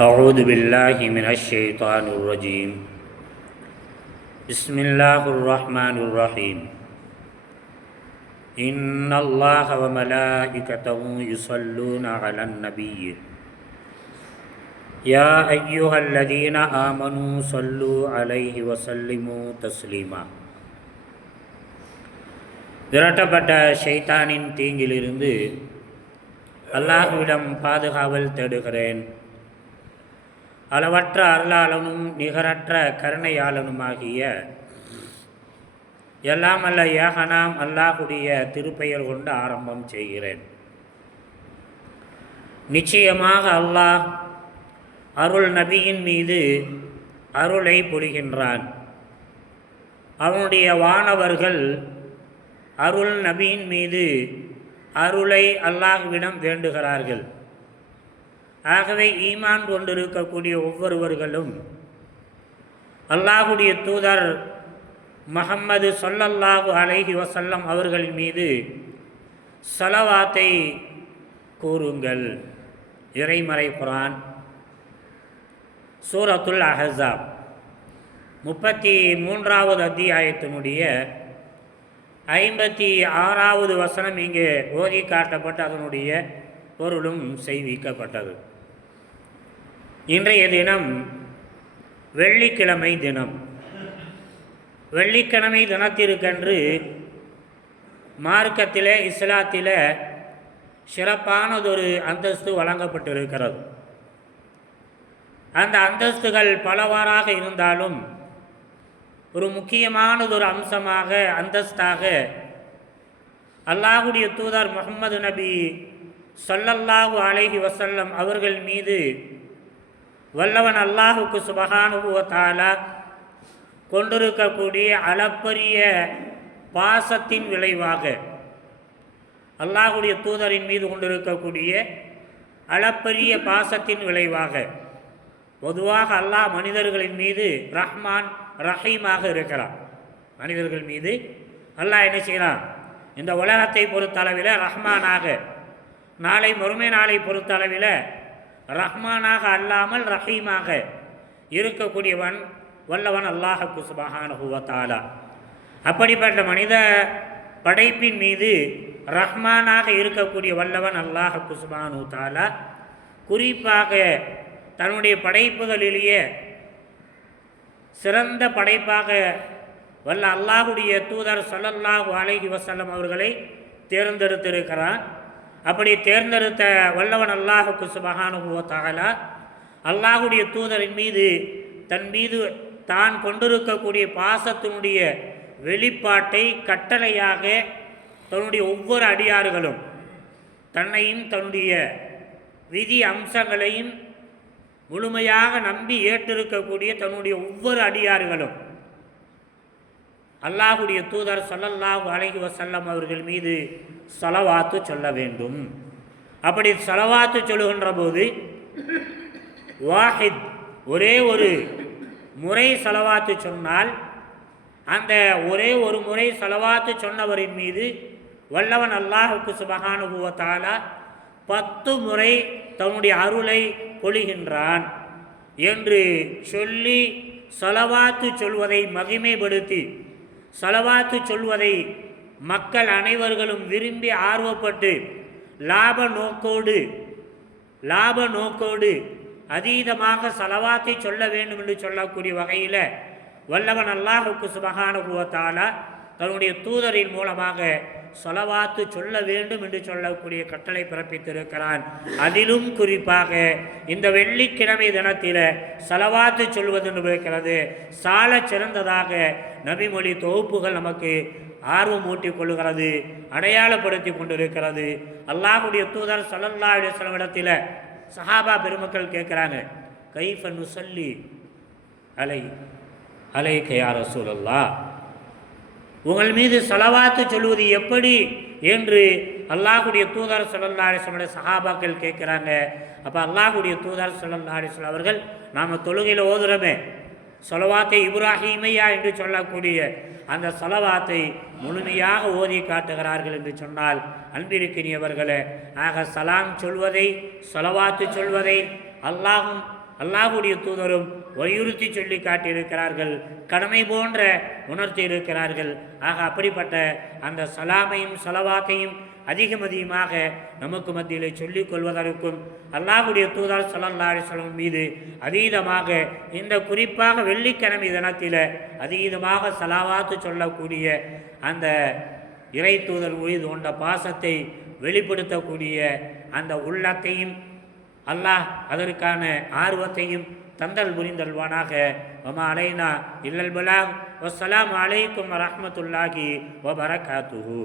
أعوذ بالله من الشيطان الرجيم بسم الله الرحمن الرحيم إن الله وملائكته يصلون على النبي يا أيها الذين آمنوا صلوا عليه وسلموا تسليما. விரட்டப்பட்ட ஷைத்தானின் தீங்கிலிருந்து அல்லாஹ்விடம் பாதுகாவல் தேடுகிறேன். அளவற்ற அருளாளனும் நிகரற்ற கருணையாளனுமாகிய எல்லாம் அல்ல ஏகனாம் அல்லாஹுடைய திருப்பெயர் கொண்டு ஆரம்பம் செய்கிறேன். நிச்சயமாக அல்லாஹ் அருள் நபியின் மீது அருளை பொழிகின்றான். அவனுடைய வானவர்கள் அருள் நபியின் மீது அருளை அல்லாஹ்விடம் வேண்டுகிறார்கள். ஆகவே ஈமான் கொண்டிருக்கக்கூடிய ஒவ்வொருவர்களும் அல்லாஹுடைய தூதர் முஹம்மது ஸல்லல்லாஹு அலைஹி வஸல்லம் அவர்களின் மீது ஸலவாத்தை கூறுங்கள். இறைமறை குர்ஆன் சூரத்துல் அஹ்ஸாப் 33வது அத்தியாயத்தினுடைய 56வது வசனம் இங்கே ஓதி காட்டப்பட்டு அதனுடைய பொருளும் செய்விக்கப்பட்டது. இன்றைய தினம் வெள்ளிக்கிழமை தினம். வெள்ளிக்கிழமை தினத்திற்கென்று மார்க்கத்திலே இஸ்லாத்திலே சிறப்பானதொரு அந்தஸ்து வழங்கப்பட்டிருக்கிறது. அந்த அந்தஸ்துகள் பலவாறாக இருந்தாலும் ஒரு முக்கியமானதொரு அம்சமாக அந்தஸ்தாக அல்லாஹுடைய தூதர் முஹம்மது நபி ஸல்லல்லாஹு அலைஹி வஸல்லம் அவர்கள் மீது வல்லவன் அல்லாஹுக்கு சுப்ஹானஹு வ தஆலா கொண்டிருக்கக்கூடிய அளப்பரிய பாசத்தின் விளைவாக, அல்லாஹுடைய தூதரின் மீது கொண்டிருக்கக்கூடிய அளப்பரிய பாசத்தின் விளைவாக, பொதுவாக அல்லாஹ் மனிதர்களின் மீது ரஹ்மான் ரஹீமாக இருக்கிறான். மனிதர்கள் மீது அல்லாஹ் என்ன செய்கிறான்? இந்த உலகத்தை பொறுத்தளவில் ரஹ்மானாக, நாளை மறுமை நாளை பொறுத்தளவில் ரஹ்மானாக அல்லாமல் ரஹீமாக இருக்கக்கூடியவன் வல்லவன் அல்லாஹுக்கு சுப்ஹானஹு வ தஆலா. அப்படிப்பட்ட மனித படைப்பின் மீது ரஹ்மானாக இருக்கக்கூடிய வல்லவன் அல்லாஹுக்கு சுப்ஹானஹு வ தஆலா குறிப்பாக தன்னுடைய படைப்புகளிலேயே சிறந்த படைப்பாக வல்ல அல்லாஹுடைய தூதர் ஸல்லல்லாஹு அலைஹி வஸல்லம் அவர்களை தேர்ந்தெடுத்திருக்கிறான். அப்படி தேர்ந்தெடுத்த வல்லவன் அல்லாஹுக்கு சுப்ஹானஹு வ தஆலா அல்லாஹுடைய தூதரின் மீது தன் மீது தான் கொண்டிருக்கக்கூடிய பாசத்தினுடைய வெளிப்பாட்டை கட்டளையாக தன்னுடைய ஒவ்வொரு அடியார்களும் தன்னையும் தன்னுடைய விதி அம்சங்களையும் முழுமையாக நம்பி ஏற்றிருக்கக்கூடிய தன்னுடைய ஒவ்வொரு அடியார்களும் அல்லாஹுடைய தூதர் ஸல்லல்லாஹு அலைஹி வஸல்லம் அவர்கள் மீது ஸலவாத்து சொல்ல வேண்டும். அப்படி ஸலவாத்து சொல்லுகின்ற போது வாஹித் ஒரே ஒரு முறை ஸலவாத்து சொன்னால் அந்த ஒரே ஒரு முறை ஸலவாத்து சொன்னவரின் மீது வல்லவன் அல்லாஹுக்கு சுப்ஹானஹு வ தஆலா 10 முறை தன்னுடைய அருளை பொழிகின்றான் என்று சொல்லி ஸலவாத்து சொல்வதை மகிமைப்படுத்தி, ஸலவாத்து சொல்வதை மக்கள் அனைவர்களும் விரும்பி ஆர்வப்பட்டு லாப நோக்கோடு அதீதமாக ஸலவாத்தை சொல்ல வேண்டும் என்று சொல்லக்கூடிய வகையில் வல்லவன் அல்லாஹுக்கு சுப்ஹானஹு வ தஆலா தன்னுடைய தூதரின் மூலமாக ஸலவாத்து சொல்ல வேண்டும் என்று சொல்லக்கூடிய கட்டளை பிறப்பித்திருக்கிறான். அதிலும் குறிப்பாக இந்த வெள்ளிக்கிழமை தினத்தில் ஸலவாத்து சொல்வது என்று இருக்கிறது சால சிறந்ததாக நபிமொழி தொகுப்புகள் நமக்கு ஆர்வம் ஊட்டிக் கொள்ளுகிறது, அடையாளப்படுத்தி கொண்டிருக்கிறது. அல்லாஹுடைய தூதர் ஸல்லல்லாஹு அலைஹி வஸல்லம் இடத்தில் சஹாபா பெருமக்கள் கேட்குறாங்க, கைஃப நுஸல்லி அலைக யா ரசூலல்லாஹ், உங்கள் மீது ஸலவாத்து சொல்வது எப்படி என்று அல்லாஹுடைய தூதர் ஸல்லல்லாஹு அலைஹி வஸல்லம் சஹாபாக்கள் கேட்குறாங்க. அப்போ அல்லாஹுடைய தூதர் ஸல்லல்லாஹு அலைஹி வஸல்லம் அவர்கள் நாம் தொழுகையில் ஓதுறோமே ஸலவாத்தை இப்ராஹீமையா என்று சொல்லக்கூடிய அந்த ஸலவாத்தை முழுமையாக ஓதி காட்டுகிறார்கள் என்று சொன்னால் அன்பிருக்கினியவர்களே, ஆக சலாம் சொல்வதை ஸலவாத்து சொல்வதை அல்லாஹும் அல்லாஹ்வுடைய தூதரும் வலியுறுத்தி சொல்லி காட்டியிருக்கிறார்கள், கடமை போன்ற உணர்த்தி இருக்கிறார்கள். ஆக அப்படிப்பட்ட அந்த சலாமையும் சலவாத்தையும் அதிகமாக நமக்கு மத்தியில் சொல்லிக் கொள்வதற்கும் அல்லாஹ்வுடைய தூதர் ஸல்லல்லாஹு அலைஹி வஸல்லம் மீது அதீதமாக இந்த குறிப்பாக வெள்ளிக்கிழமை தினத்தில் அதீதமாக சலாவாத்து சொல்லக்கூடிய அந்த இறை தூதர் மீது கொண்ட பாசத்தை வெளிப்படுத்தக்கூடிய அந்த உள்ளத்தையும் அல்லாஹ் அதற்கான ஆர்வத்தையும் தந்தல் புரிந்தல்வானாக. வமா அலைனா இல்லல் பலாக். வஸ்ஸலாமு அலைக்கும் வரஹ்மத்துல்லாஹி வபரகாத்துஹு.